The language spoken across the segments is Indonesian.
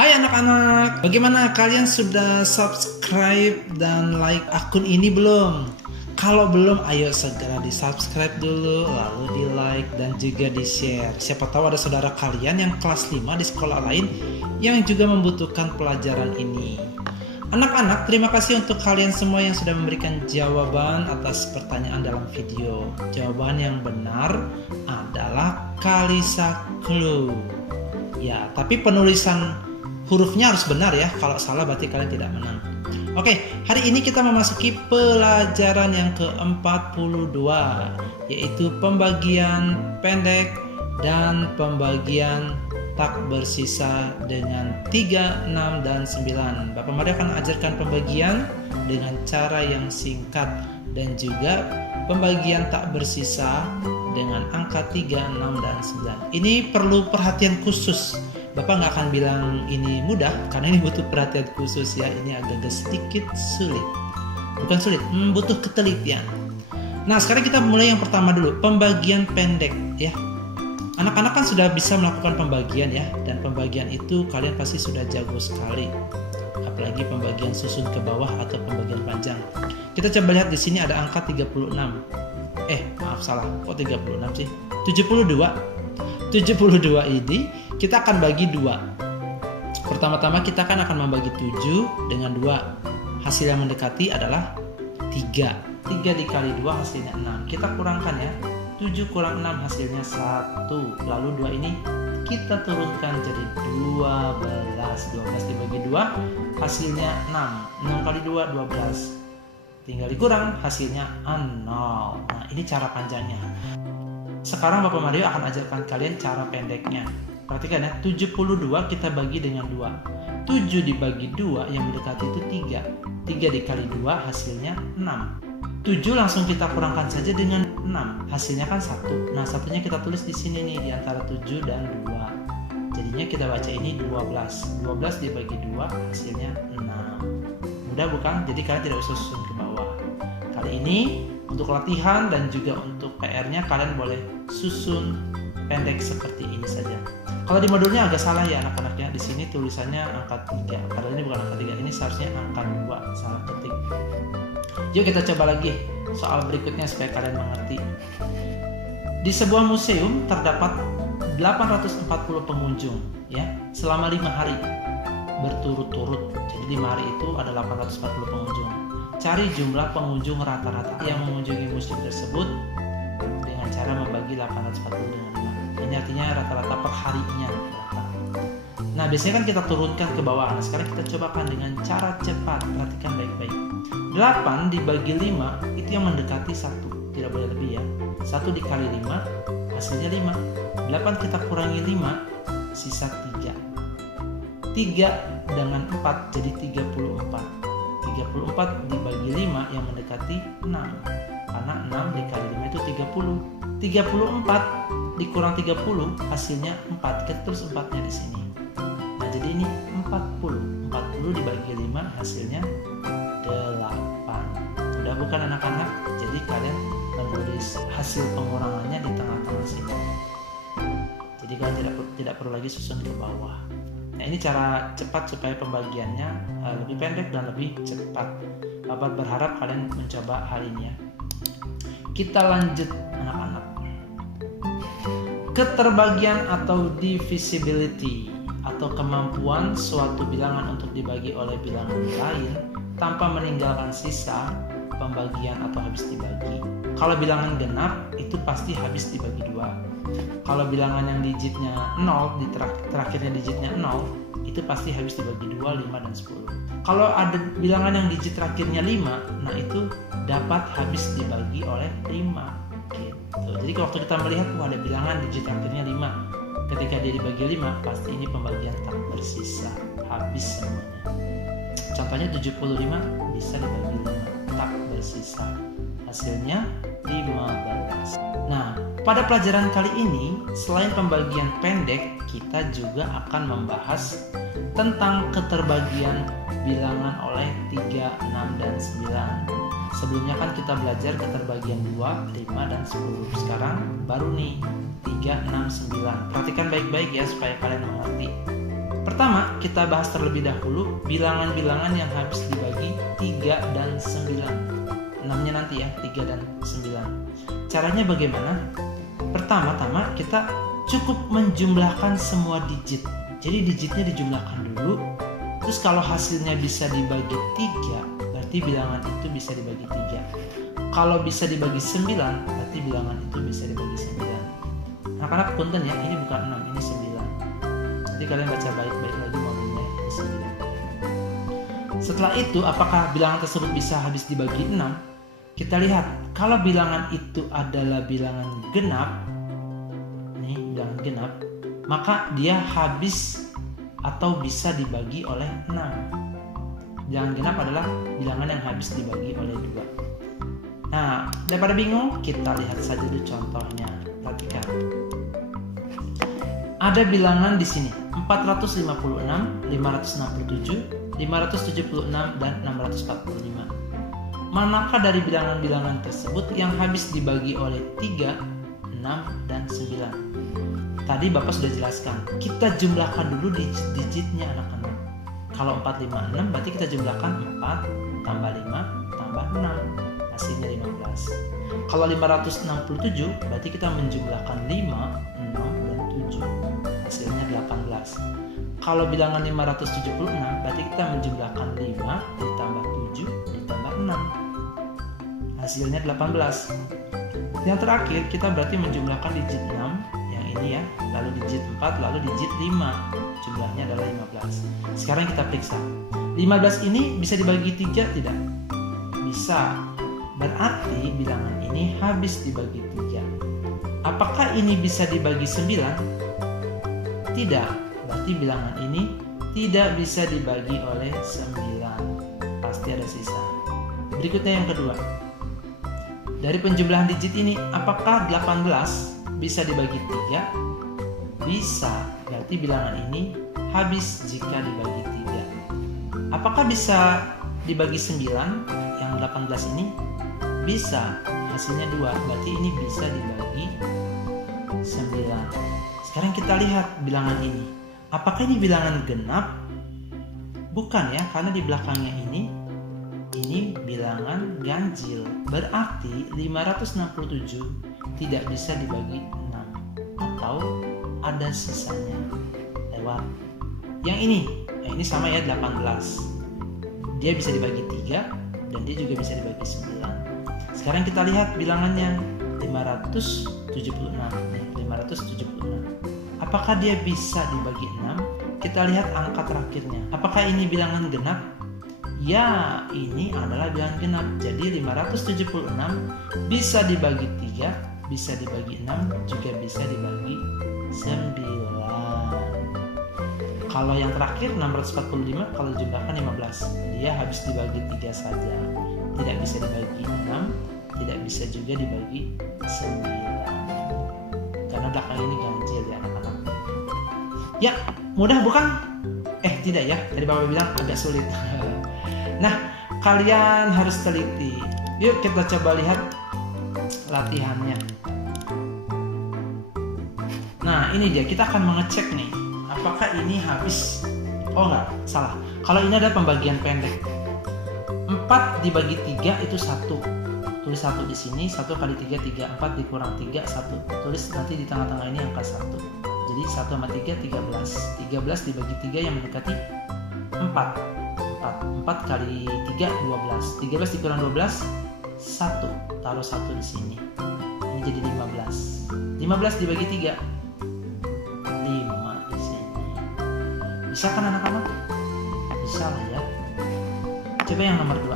Hai anak-anak, bagaimana kalian sudah subscribe dan like akun ini belum? Kalau belum, ayo segera di subscribe dulu, lalu di like dan juga di share. Siapa tahu ada saudara kalian yang kelas 5 di sekolah lain yang juga membutuhkan pelajaran ini. Anak-anak, terima kasih untuk kalian semua yang sudah memberikan jawaban atas pertanyaan dalam video. Jawaban yang benar adalah Kalisa Clue. Ya, tapi penulisan hurufnya harus benar ya. Kalau salah berarti kalian tidak menang. Oke, hari ini kita memasuki pelajaran yang ke-42, yaitu pembagian pendek dan pembagian tak bersisa dengan 3, 6, dan 9. Bapak Mario akan ajarkan pembagian dengan cara yang singkat dan juga pembagian tak bersisa dengan angka 3, 6, dan 9. Ini perlu perhatian khusus. Bapak nggak akan bilang ini mudah karena ini butuh perhatian khusus ya. Ini agak sedikit sulit. Bukan sulit, butuh ketelitian. Nah, sekarang kita mulai yang pertama dulu, pembagian pendek ya. Anak-anak kan sudah bisa melakukan pembagian ya, dan pembagian itu kalian pasti sudah jago sekali. Apalagi pembagian susun ke bawah atau pembagian panjang. Kita coba lihat di sini ada angka 36. Maaf salah. Kok 36 sih? 72. 72 ini kita akan bagi 2. Pertama-tama kita akan membagi 7 dengan 2. Hasil yang mendekati adalah 3. 3 dikali 2 hasilnya 6. Kita kurangkan ya. 7 kurang 6 hasilnya 1. Lalu 2 ini kita turunkan jadi 12. 12 dibagi 2 hasilnya 6. 6 kali 2 12. Tinggal dikurang hasilnya 0. Nah, ini cara panjangnya. Sekarang Bapak Mario akan ajarkan kalian cara pendeknya. Perhatikan ya, 72 kita bagi dengan 2. 7 dibagi 2 yang mendekati itu 3. 3 dikali 2 hasilnya 6. 7 langsung kita kurangkan saja dengan 6. Hasilnya kan 1. Nah, satunya kita tulis di sini nih, di antara 7 dan 2. Jadinya kita baca ini 12. 12 dibagi 2 hasilnya 6. Mudah bukan? Jadi kalian tidak usah susun ke bawah. Kali ini untuk latihan dan juga untuk PR-nya kalian boleh susun pendek seperti ini saja. Kalau di modulnya agak salah ya anak-anaknya. Di sini tulisannya angka 3. Padahal ini bukan angka 3, ini seharusnya angka 2. Salah ketik. Yuk kita coba lagi soal berikutnya supaya kalian mengerti. Di sebuah museum terdapat 840 pengunjung ya, selama 5 hari berturut-turut. Jadi 5 hari itu ada 840 pengunjung. Cari jumlah pengunjung rata-rata yang mengunjungi museum tersebut dengan cara membagi 840 dengan 5. Ini artinya rata-rata per harinya. Nah, biasanya kan kita turunkan ke bawah. Nah, sekarang kita cobakan dengan cara cepat. Perhatikan baik-baik. 8 dibagi 5 itu yang mendekati 1. Tidak boleh lebih ya. 1 dikali 5 hasilnya 5. 8 kita kurangi 5 sisa 3. 3 dengan 4 jadi 34. 34 dibagi 5 yang mendekati 6. Karena 6 dikali 5 itu 30. 34 dikurang 30 hasilnya 4. Kita tulis 4-nya di sini. Nah, jadi ini 40. 40 dibagi 5 hasilnya 8. Udah bukan anak-anak? Jadi kalian menulis hasil pengurangannya di tengah-tengah sini. Jadi kalian tidak perlu lagi susun ke bawah. Nah, ini cara cepat supaya pembagiannya lebih pendek dan lebih cepat. Bapak berharap kalian mencoba hal ini ya. Kita lanjut anak-anak. Keterbagian atau divisibility atau kemampuan suatu bilangan untuk dibagi oleh bilangan lain tanpa meninggalkan sisa pembagian atau habis dibagi. Kalau bilangan genap itu pasti habis dibagi 2. Kalau bilangan yang digitnya 0, terakhirnya digitnya 0, itu pasti habis dibagi 2, 5, dan 10. Kalau ada bilangan yang digit terakhirnya 5, nah itu dapat habis dibagi oleh 5. Gitu. Jadi waktu kita melihat ada bilangan digit terakhirnya 5, ketika dia dibagi 5, pasti ini pembagian tak bersisa, habis semuanya. Contohnya 75 bisa dibagi 5, tak bersisa. Hasilnya 15. Nah, pada pelajaran kali ini, selain pembagian pendek, kita juga akan membahas tentang keterbagian bilangan oleh 3, 6, dan 9. Sebelumnya kan kita belajar keterbagian 2, 5, dan 10. Sekarang baru nih 3, 6, 9. Perhatikan baik-baik ya supaya kalian mengerti. Pertama, kita bahas terlebih dahulu bilangan-bilangan yang habis dibagi 3 dan 9. 6-nya nanti ya, 3 dan 9. Caranya bagaimana? Pertama-tama kita cukup menjumlahkan semua digit. Jadi digitnya dijumlahkan dulu. Terus kalau hasilnya bisa dibagi 3, berarti bilangan itu bisa dibagi 3. Kalau bisa dibagi 9, berarti bilangan itu bisa dibagi 9. Anak-anak punten ya, ini bukan 6, ini 9. Nanti kalian baca baik-baik lagi modelnya, ini 9. Setelah itu, apakah bilangan tersebut bisa habis dibagi 6? Kita lihat, kalau bilangan itu adalah bilangan genap, nih bilangan genap, maka dia habis atau bisa dibagi oleh 6. Bilangan genap adalah bilangan yang habis dibagi oleh 2. Nah, daripada bingung, kita lihat saja dulu contohnya. Perhatikan. Ada bilangan di sini 456, 567, 576 dan 645. Manakah dari bilangan-bilangan tersebut yang habis dibagi oleh 3, 6, dan 9? Tadi Bapak sudah jelaskan. Kita jumlahkan dulu digit-digitnya anak-anak. Kalau 456 berarti kita jumlahkan 4 tambah 5 tambah 6. Hasilnya 15. Kalau 567 berarti kita menjumlahkan 5, 6, dan 7. Hasilnya 18. Kalau bilangan 576 berarti kita menjumlahkan 5 ditambah 7 ditambah 6. Hasilnya 18. Yang terakhir kita berarti menjumlahkan digit 6 yang ini ya, lalu digit 4, lalu digit 5. Jumlahnya adalah 15. Sekarang kita periksa. 15 ini bisa dibagi 3 tidak? Bisa. Berarti bilangan ini habis dibagi 3. Apakah ini bisa dibagi 9? Tidak. Berarti bilangan ini tidak bisa dibagi oleh 9. Pasti ada sisa. Berikutnya yang kedua. Dari penjumlahan digit ini, apakah 18 bisa dibagi 3? Bisa. Berarti bilangan ini habis jika dibagi 3. Apakah bisa dibagi 9 yang 18 ini? Bisa. Hasilnya 2. Berarti ini bisa dibagi 9. Sekarang kita lihat bilangan ini. Apakah ini bilangan genap? Bukan ya, karena di belakangnya ini bilangan ganjil. Berarti 567 tidak bisa dibagi 6 atau ada sisanya lewat. Yang ini sama ya, 18. Dia bisa dibagi 3 dan dia juga bisa dibagi 9. Sekarang kita lihat bilangannya 576. 576. Apakah dia bisa dibagi 6? Kita lihat angka terakhirnya. Apakah ini bilangan genap? Ya, ini adalah bilangan genap. Jadi 576 bisa dibagi 3, bisa dibagi 6, juga bisa dibagi 9. Kalau yang terakhir 645, kalau jumlahkan 15, dia habis dibagi 3 saja. Tidak bisa dibagi 6, tidak bisa juga dibagi 9. Karena belakang ini ganjil ya anak-anak. Ya, mudah bukan? Tidak ya. Tadi Bapak bilang agak sulit. Nah, kalian harus teliti. Yuk kita coba lihat latihannya. Nah, ini dia. Kita akan mengecek nih. Apakah ini habis? Oh enggak, salah. Kalau ini ada pembagian pendek. 4 dibagi 3 itu 1. Tulis 1 di sini. 1 kali 3, 3. 4 dikurang 3, 1. Tulis nanti di tengah-tengah ini angka 1. Jadi 1 sama 3, 13. 13 dibagi 3 yang mendekati 4. 4 kali 3, 12. 13 dikurang 12, 1. Taruh 1 di sini. Ini jadi 15. 15 dibagi 3, 5 di sini. Bisa kan anak-anak? Bisa lah ya. Coba yang nomor 2.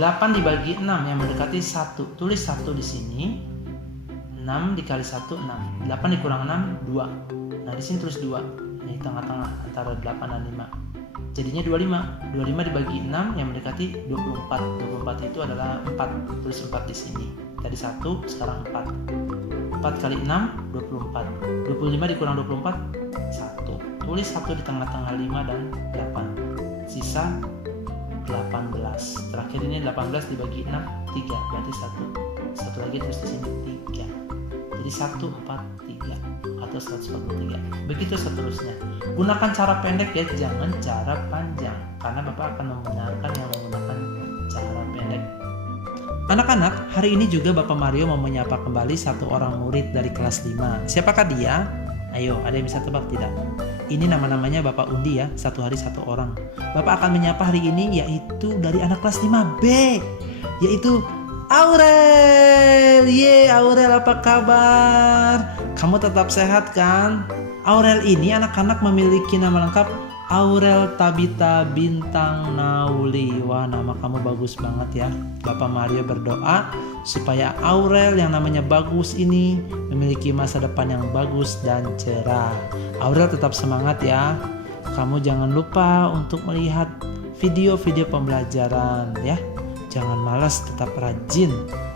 8 dibagi 6 yang mendekati 1. Tulis 1 di sini. 6 dikali 1, 6. 8 dikurang 6, 2. Nah, di sini tulis 2. Ini tengah-tengah antara 8 dan 5. Jadinya 25. 25 dibagi 6 yang mendekati 24. 24 itu adalah 4. Tulis 4 di sini. Tadi 1, sekarang 4. 4 kali 6, 24. 25 dikurang 24, 1. Tulis 1 di tengah-tengah 5 dan 8. Sisa 18. Terakhir ini 18 dibagi 6, 3. Berarti 1. Satu lagi tulis di sini 3. Jadi 1, 4, 3. Atau atau 143. Begitu seterusnya. Gunakan cara pendek ya, jangan cara panjang, karena Bapak akan membenarkan yang menggunakan cara pendek. Anak-anak, hari ini juga Bapak Mario mau menyapa kembali satu orang murid dari kelas 5. Siapakah dia? Ayo, ada yang bisa tebak tidak? Ini nama-namanya Bapak undi ya, satu hari satu orang. Bapak akan menyapa hari ini yaitu dari anak kelas 5B, yaitu Aurel. Aurel, apa kabar? Kamu tetap sehat kan? Aurel ini anak-anak memiliki nama lengkap Aurel Tabita Bintang Nauli. Wah, nama kamu bagus banget ya. Bapak Mario berdoa supaya Aurel yang namanya bagus ini memiliki masa depan yang bagus dan cerah. Aurel tetap semangat ya. Kamu jangan lupa untuk melihat video-video pembelajaran ya. Jangan malas, tetap rajin.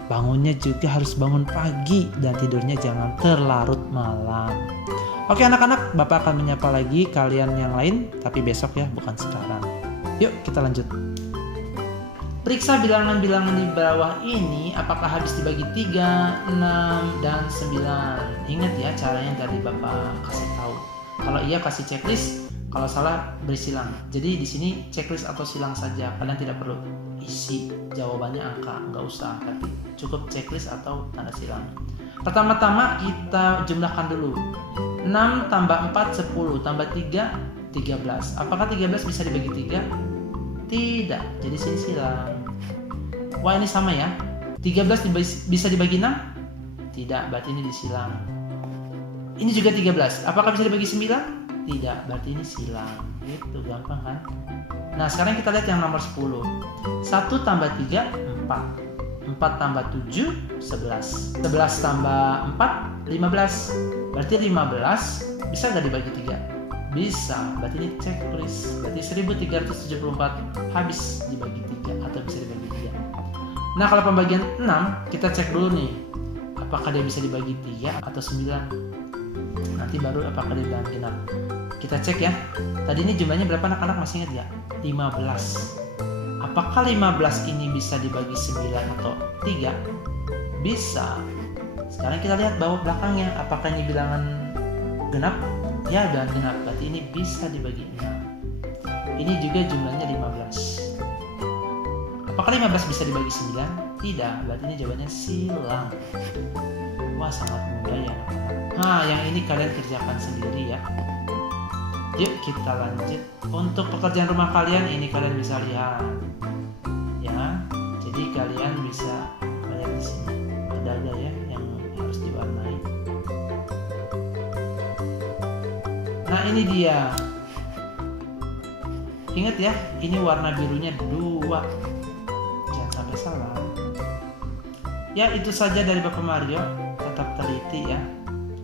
Bangunnya juga harus bangun pagi dan tidurnya jangan terlarut malam. Oke anak-anak, Bapak akan menyapa lagi kalian yang lain, tapi besok ya, bukan sekarang. Yuk kita lanjut. Periksa bilangan-bilangan di bawah ini apakah habis dibagi 3, 6, dan 9. Ingat ya caranya tadi Bapak kasih tahu. Kalau iya kasih checklist, kalau salah beri silang. Jadi di sini checklist atau silang saja. Kalian tidak perlu isi jawabannya angka, nggak usah. Tapi cukup checklist atau tanda silang. Pertama-tama kita jumlahkan dulu. 6 tambah 4 10 tambah 3 13. Apakah 13 bisa dibagi 3? Tidak. Jadi sini silang. Wah ini sama ya. 13 bisa dibagi 6? Tidak. Berarti ini disilang. Ini juga 13. Apakah bisa dibagi 9? Tidak, berarti ini silang. Gitu, gampang kan? Nah, sekarang kita lihat yang nomor 10. 1 tambah 3, 4. 4 tambah 7, 11. 11 tambah 4, 15. Berarti 15 bisa nggak dibagi 3? Bisa, berarti ini checklist. Berarti 1374 habis dibagi 3 atau bisa dibagi 3. Nah, kalau pembagian 6, kita cek dulu nih. Apakah dia bisa dibagi 3 atau 9? Nanti baru apakah dia bilang genap. Kita cek ya. Tadi ini jumlahnya berapa anak-anak, masih ingat ya? 15. Apakah 15 ini bisa dibagi 9 atau 3? Bisa. Sekarang kita lihat bawah belakangnya. Apakah ini bilangan genap? Ya, dan genap. Berarti ini bisa dibagi 6. Ini juga jumlahnya 15. Apakah 15 bisa dibagi 9? Tidak. Berarti ini jawabannya silang. Wah, sangat mudah ya anak-anak. Nah, yang ini kalian kerjakan sendiri ya. Yuk kita lanjut. Untuk pekerjaan rumah kalian ini kalian bisa lihat ya. Jadi kalian bisa melihat di sini ada ya yang harus diwarnai. Nah ini dia. Ingat ya, ini warna birunya 2. Jangan sampai salah. Ya itu saja dari Bapak Mario. Tetap teliti ya.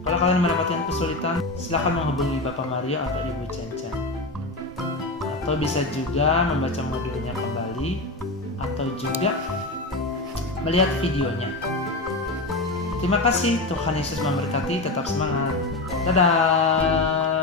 Kalau kalian mendapatkan kesulitan, silakan menghubungi Bapak Mario atau Ibu Cen-Cen. Atau bisa juga membaca modulnya kembali, atau juga melihat videonya. Terima kasih, Tuhan Yesus memberkati, tetap semangat. Dadah.